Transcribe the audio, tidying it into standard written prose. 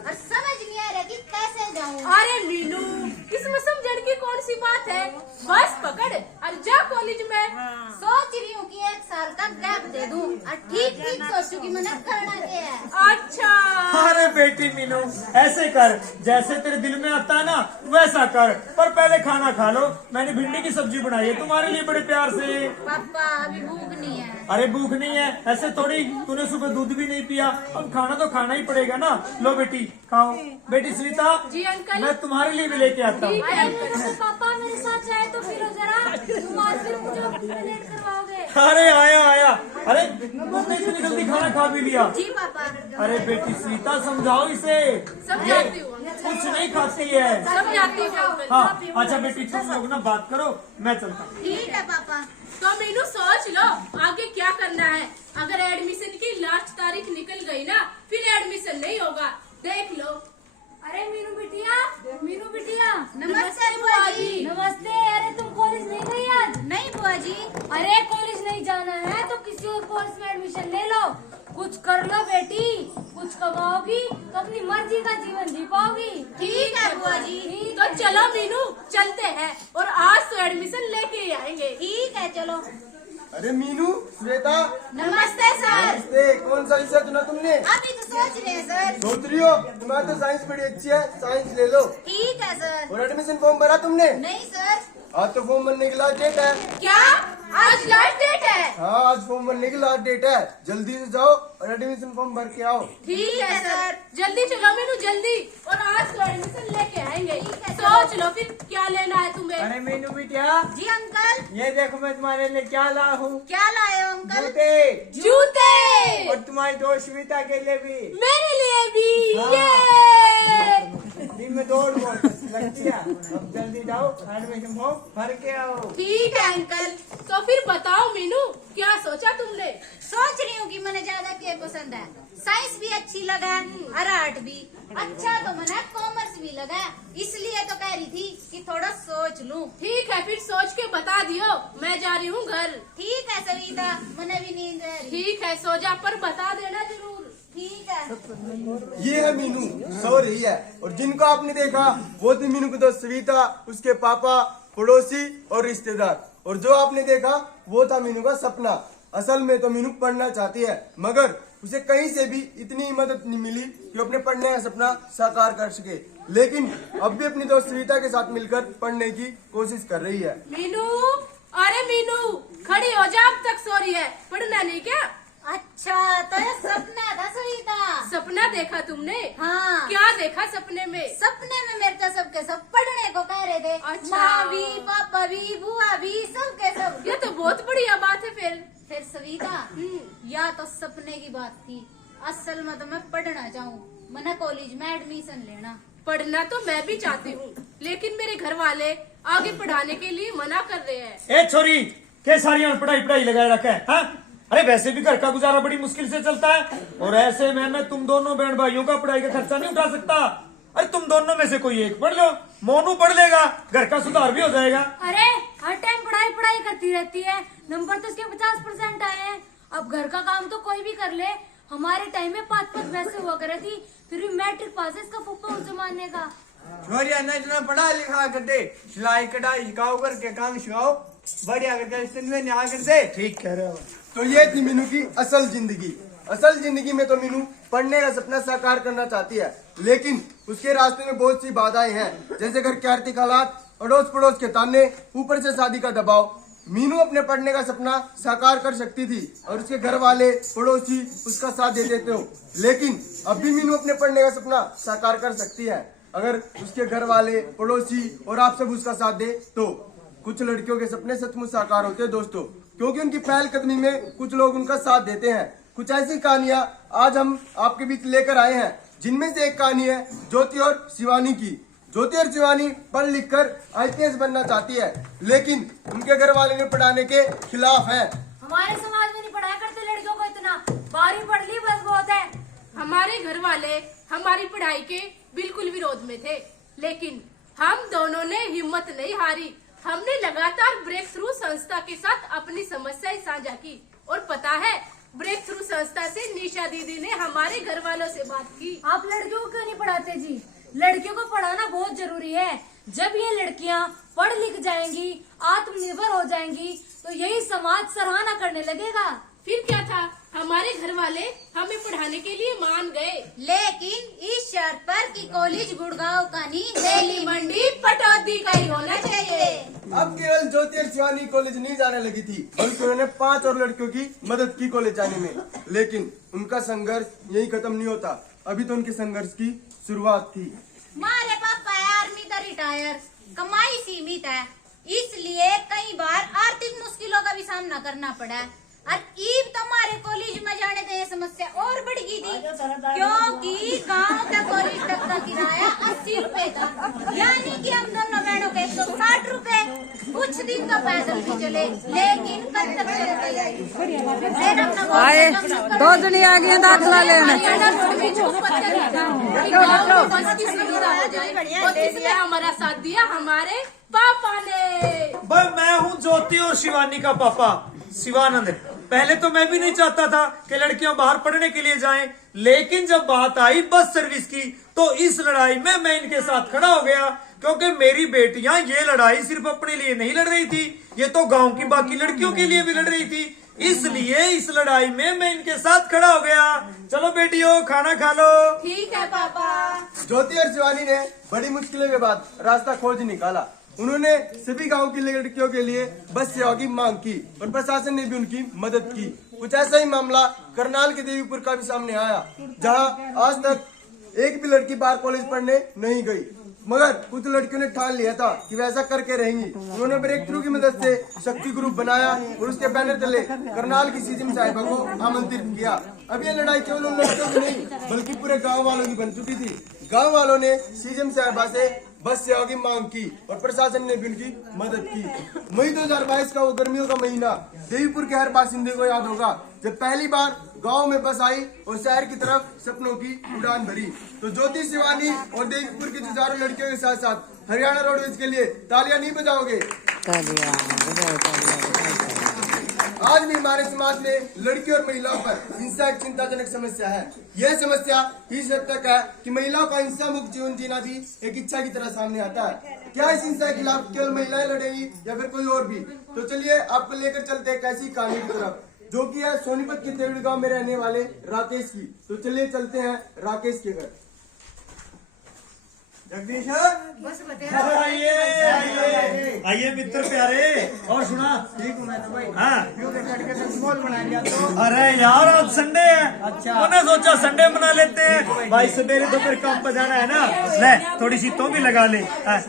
और समझ नहीं आ रहा कि कैसे जाऊँ। अरे मीनू, इसमें समझने की कौन सी बात है? बस पकड़ और जा कॉलेज में। सोच रही हूँ कि 1 साल का गैप दे दूँ और ठीक ठीक सोचूं कि मैंने करना क्या है। अच्छा, अरे बेटी मीनू, ऐसे कर जैसे तेरे दिल में आता है ना वैसा कर, पर पहले खाना खा लो। मैंने भिंडी की सब्जी बनाई है तुम्हारे लिए बड़े प्यार से। पापा अभी भूख नहीं है। अरे भूख नहीं है ऐसे थोड़ी, तूने सुबह दूध भी नहीं पिया, अब खाना तो खाना ही पड़ेगा ना। लो बेटी खाओ। बेटी सविता, जी अंकल। मैं तुम्हारे लिए भी लेके आता हूँ। ठीक है। तो पापा मेरे साथ जाए तो फिर जरा तुम आज फिर मुझे लेट करवाओगे। अरे आया आया। अरे तुमने इतनी जल्दी खाना खा भी लिया? जी पापा। अरे बेटी सीता समझाओ इसे, समझाती ये हूँ। कुछ नहीं खाती है। समझाती हूँ अंकल। हाँ अच्छा बेटी, तुम लोग ना बात करो, मैं चलता हूँ। ठीक है पापा। तो मीनू सोच लो आगे क्या करना है। अगर एडमिशन की लास्ट तारीख निकल गई ना, फिर एडमिशन नहीं होगा, देख लो। अरे मीनू बिटिया, मीनू बिटिया। नमस्ते बुआ जी। नमस्ते। अरे तुम कॉलेज नहीं गई आज? नहीं बुआ जी। अरे कॉलेज नहीं जाना है तो किसी और कोर्स में एडमिशन ले लो। कुछ कर लो बेटी, कुछ कमाओगी तो अपनी मर्जी का जीवन जी पाओगी। ठीक है बुआ जी। तो चलो मीनू चलते हैं, और आज तो एडमिशन लेके ही आएंगे। ठीक है चलो। अरे मीनू, श्वेता, नमस्ते सर। नमस्ते। कौन सा विषय चुना तुमने? अभी तो सोच रहे हैं सर। सोच रही हो? तुम्हारी तो साइंस बड़ी अच्छी है, साइंस ले लो। ठीक है सर। और एडमिशन फॉर्म भरा तुमने? नहीं सर। आज तो फॉर्म भरने की लास्ट डेट है। क्या आज लास्ट डेट है? हाँ, आज फॉर्म भरने की लास्ट डेट है। जल्दी से जाओ और एडमिशन फॉर्म भर के आओ। ठीक है सर, जल्दी चलो मीनू जल्दी, और आज तो एडमिशन लेके आएंगे। ठीक है, सोच लो फिर क्या लेना है तुम्हें। अरे मीनू बिटिया, जी अंकल। ये देखो मैं तुम्हारे लिए क्या ला हूँ। क्या लाए हो अंकल? जूते। जूते। और तुम्हारी दोस्त श्वेता के लिए भी। मेरे लिए भी। हाँ। ये दिन में दौड़ बहुत लगती है। अब जल्दी जाओ एडमिशन फॉर्म भर के आओ। ठीक है अंकल। तो फिर बताओ मीनू, क्या सोचा तुमने? सोच रही हूँ कि मैंने ज्यादा क्या पसंद है। साइंस भी अच्छी लगा और आर्ट भी अच्छा, तो मैंने कॉमर्स भी लगा, इसलिए तो कह रही थी कि थोड़ा सोच लूं। ठीक है, फिर सोच के बता दियो, मैं जा रही हूँ घर। ठीक है सविता, मैंने भी नींद आ रही। ठीक है, सो जा, पर बता देना जरूर। ठीक है। ये है मीनू, सो रही है। और जिनको आपने देखा वो थी मीनू की दोस्त सविता, उसके पापा, पड़ोसी और रिश्तेदार। और जो आपने देखा वो था मीनू का सपना। असल में तो मीनू पढ़ना चाहती है, मगर उसे कहीं से भी इतनी मदद नहीं मिली कि वो अपने पढ़ने का सपना साकार कर सके। लेकिन अब भी अपनी दोस्त सविता के साथ मिलकर पढ़ने की कोशिश कर रही है। मीनू, अरे मीनू खड़ी हो जा, अब तक सो रही है, पढ़ना नहीं क्या? अच्छा, तो ये सपना था सविता? सपना देखा तुमने? हाँ। क्या देखा सपने में? सपने में मेरे तो सबके सब पढ़ने को कह रहे थे। अच्छा। माँ भी, पापा भी, बुआ भी, सबके सब। ये तो बहुत बढ़िया बात है। फिर सविता, या तो सपने की बात थी, असल में तो मैं पढ़ना चाहूँ, मैंने कॉलेज में एडमिशन लेना। पढ़ना तो मैं भी चाहती हूँ, लेकिन मेरे घर वाले आगे पढ़ाने के लिए मना कर रहे हैं। ए छोरी, के सारी पढ़ाई पढ़ाई लगाए रखा है हाँ? अरे वैसे भी घर का गुजारा बड़ी मुश्किल से चलता है, और ऐसे में मैं तुम दोनों बहन भाइयों का पढ़ाई का खर्चा नहीं उठा सकता। अरे तुम दोनों में से कोई एक पढ़ लो, मोनू पढ़ लेगा, घर का सुधार भी हो जाएगा। अरे हर टाइम पढ़ाई पढ़ाई करती रहती है, नंबर तो उसके 50% आए हैं। अब घर का काम तो कोई भी कर ले। हमारे टाइम में 5-5 वैसे हुआ कर थी, फिर भी मैट्रिक पास है इसका फुप्पा उस जमाने का। छोरिया न इतना पढ़ा लिखा करते, सिलाई कढ़ाई सिखाओ, करके काम सिखाओ, बढ़िया करके में नहीं आ करते। ठीक कह रहे हो। तो ये थी मीनू की असल जिंदगी। असल जिंदगी में तो मीनू पढ़ने का सपना साकार करना चाहती है, लेकिन उसके रास्ते में बहुत सी बाधाएं हैं, जैसे घर के आर्थिक हालात, अड़ोस पड़ोस के ताने, ऊपर से शादी का दबाव। मीनू अपने पढ़ने का सपना साकार कर सकती थी और उसके घर वाले, पड़ोसी उसका साथ दे देते हो, लेकिन अब भी मीनू अपने पढ़ने का सपना साकार कर सकती है अगर उसके घर वाले, पड़ोसी और आप सब उसका साथ दे तो। कुछ लड़कियों के सपने सचमुच साकार होते हैं दोस्तों, क्योंकि उनकी पहलकदमी में कुछ लोग उनका साथ देते हैं। कुछ ऐसी कहानियां आज हम आपके बीच लेकर आए हैं, जिनमें से एक कहानी है ज्योति और शिवानी की। ज्योति और शिवानी पढ़ लिख कर IPS बनना चाहती है, लेकिन उनके घर वाले ने पढ़ाने के खिलाफ है। हमारे समाज में नहीं पढ़ाया करते लड़कियों को इतना, 12वीं पढ़ ली बस बहुत है। हमारे घर वाले हमारी पढ़ाई के बिल्कुल विरोध में थे, लेकिन हम दोनों ने हिम्मत नहीं हारी। हमने लगातार ब्रेक थ्रू संस्था के साथ अपनी समस्याएं साझा की, और पता है ब्रेक थ्रू संस्था से निशा दीदी ने हमारे घर वालों से बात की। आप लड़कियों को क्यों नहीं पढ़ाते जी? लड़कियों को पढ़ाना बहुत जरूरी है। जब ये लड़कियां पढ़ लिख जाएंगी, आत्मनिर्भर हो जाएंगी, तो यही समाज सराहना करने लगेगा। फिर क्या था, हमारे घर वाले हमें पढ़ाने के लिए मान गए, लेकिन इस शर्त पर कि कॉलेज गुड़गांव का नहीं, दिल्ली मंडी पटौदी का ही होना चाहिए। अब केवल ज्योति और शिवानी कॉलेज नहीं जाने लगी थी, बल्कि उन्होंने 5 और लड़कियों की मदद की कॉलेज जाने में। लेकिन उनका संघर्ष यही खत्म नहीं होता, अभी तो उनके संघर्ष की शुरुआत थी। हमारे पापा है आर्मी का रिटायर, कमाई सीमित है, इसलिए कई बार आर्थिक मुश्किलों का भी सामना करना पड़ा। और ईब तो हमारे कॉलेज में जाने से ये समस्या और बढ़ गई थी, क्योंकि गांव के कॉलेज तक का किराया 80 रुपए था, यानी कि हम दोनों बहनों के 160 रुपए। कुछ दिन तो पैदल भी चले, लेकिन कब तक चलते? फिर अपना आए दो जनी आ गई दाखला लेने। बस की सुविधा हो जाए, और किसने हमारा साथ दिया? हमारे पापा ने। भाई मैं हूँ ज्योति और शिवानी का पापा शिवानंद। पहले तो मैं भी नहीं चाहता था कि लड़कियां बाहर पढ़ने के लिए जाएं, लेकिन जब बात आई बस सर्विस की तो इस लड़ाई में मैं इनके साथ खड़ा हो गया, क्योंकि मेरी बेटियां ये लड़ाई सिर्फ अपने लिए नहीं लड़ रही थी, ये तो गांव की बाकी लड़कियों के लिए भी लड़ रही थी। इसलिए इस लड़ाई में मैं इनके साथ खड़ा हो गया। चलो बेटियों खाना खा लो। ठीक है पापा। ज्योति और शिवानी ने बड़ी मुश्किलों के बाद रास्ता खोज निकाला। उन्होंने सभी गांव की लड़कियों के लिए बस सेवा की मांग की और प्रशासन ने भी उनकी मदद की। कुछ ऐसा ही मामला करनाल के देवीपुर का भी सामने आया, जहां आज तक एक भी लड़की बाहर कॉलेज पढ़ने नहीं गई, मगर कुछ लड़कियों ने ठान लिया था कि वे ऐसा करके रहेंगी। उन्होंने ब्रेक थ्रू की मदद से शक्ति ग्रुप बनाया और उसके बैनर तले करनाल की सीएम साहिबा को आमंत्रित किया। अब ये लड़ाई केवल उन लड़कियों की नहीं बल्कि पूरे गाँव वालों की बन चुकी थी। गाँव वालों ने सीएम साहिबा से बस सेवा की मांग की और प्रशासन ने भी उनकी मदद की। मई 2022 का वो गर्मियों का महीना देवीपुर के हर बासिंदे को याद होगा, जब पहली बार गांव में बस आई और शहर की तरफ सपनों की उड़ान भरी। तो ज्योति, शिवानी और देवीपुर की हजारों लड़कियों के साथ साथ हरियाणा रोडवेज के लिए तालियां नहीं बजाओगे? आज भी हमारे समाज में लड़की और महिलाओं पर हिंसा एक चिंताजनक समस्या है। यह समस्या इस हद तक है कि महिलाओं का हिंसा मुक्त जीवन जीना भी एक इच्छा की तरह सामने आता है। क्या इस हिंसा के खिलाफ केवल महिलाएं लड़ेंगी या फिर कोई और भी? तो चलिए आपको लेकर चलते हैं ऐसी कहानी की तरफ, जो कि है सोनीपत के तेवड़ी गाँव में रहने वाले राकेश की। तो चलिए चलते हैं राकेश के घर। जगदीश आइए मित्र प्यारे, और सुना? ठीक हूँ मैं तो भाई। हाँ क्यों के कट के संगोल बना लिया तो? अरे यार आज संडे है, अच्छा। मैंने सोचा संडे मना लेते हैं। भाई सवेरे तो फिर काम पर जाना है ना, ले थोड़ी सी तो भी लगा ले। अरे